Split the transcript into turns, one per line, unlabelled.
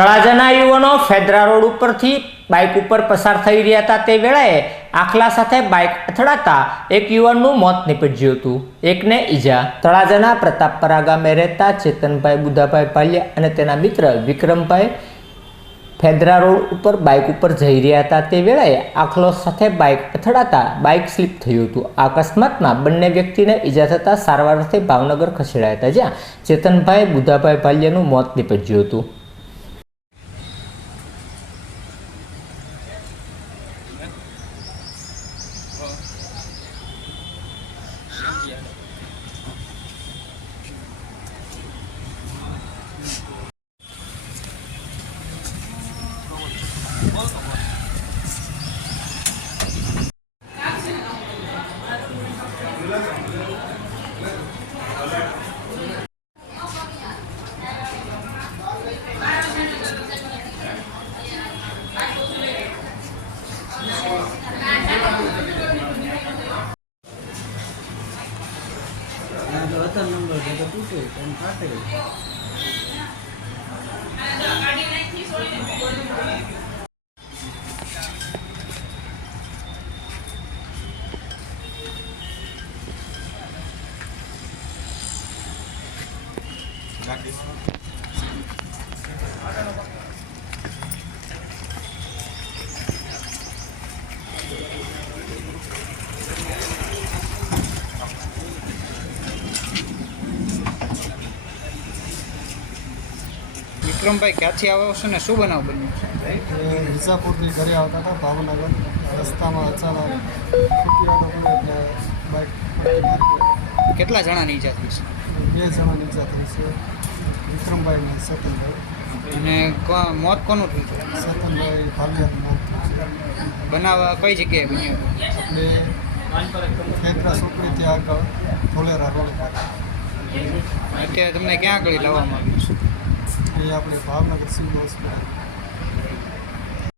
તળાજાના યુવાનો ફેદરા રોડ ઉપરથી બાઇક ઉપર પસાર થઈ રહ્યા હતા. તે વેળાએ આખલા સાથે બાઇક અથડાતા એક યુવાનનું મોત નીપજ્યું હતું. એકને ઈજા. તળાજાના પ્રતાપપરા ગામે રહેતા ચેતનભાઈ બુધાભાઈ પાલિયા અને તેના મિત્ર વિક્રમભાઈ ફેદરા રોડ ઉપર બાઇક ઉપર જઈ રહ્યા હતા. તે વેળાએ આખલો સાથે બાઇક અથડાતા બાઇક સ્લીપ થયું હતું. આ અકસ્માતમાં બંને વ્યક્તિને ઈજા થતાં સારવાર અર્થે ભાવનગર ખસેડાયા હતા, જ્યાં ચેતનભાઈ બુધાભાઈ પાલિયાનું મોત નીપજ્યું હતું. Huh?
હતા નંબર છે તો તૂટે પણ ફાટે
વિક્રમભાઈ ક્યાંથી આવ્યો છે ને શું બનાવ બન્યું છે?
એ વિજાપુરથી ઘરે આવતા હતા ભાવનગર. રસ્તામાં અચાનક બાઇક
કેટલા જણાની ઈજા થઈ છે?
બે જણા ઈજા થઈ છે. વિક્રમભાઈ ને સતનભાઈ.
અને મોત કોનું થયું છે?
સતનભાઈ ભાલિયાનું મોત થયું
બનાવ કઈ જગ્યાએ બન્યો?
એટલે ખેતરા ત્યાં આગળ ધોલેરા રોડ
અત્યારે તમને ક્યાં આગળ લાવવામાં આવ્યું છે?
એ આપણે ભાવનગર સિવિલ હોસ્પિટલ.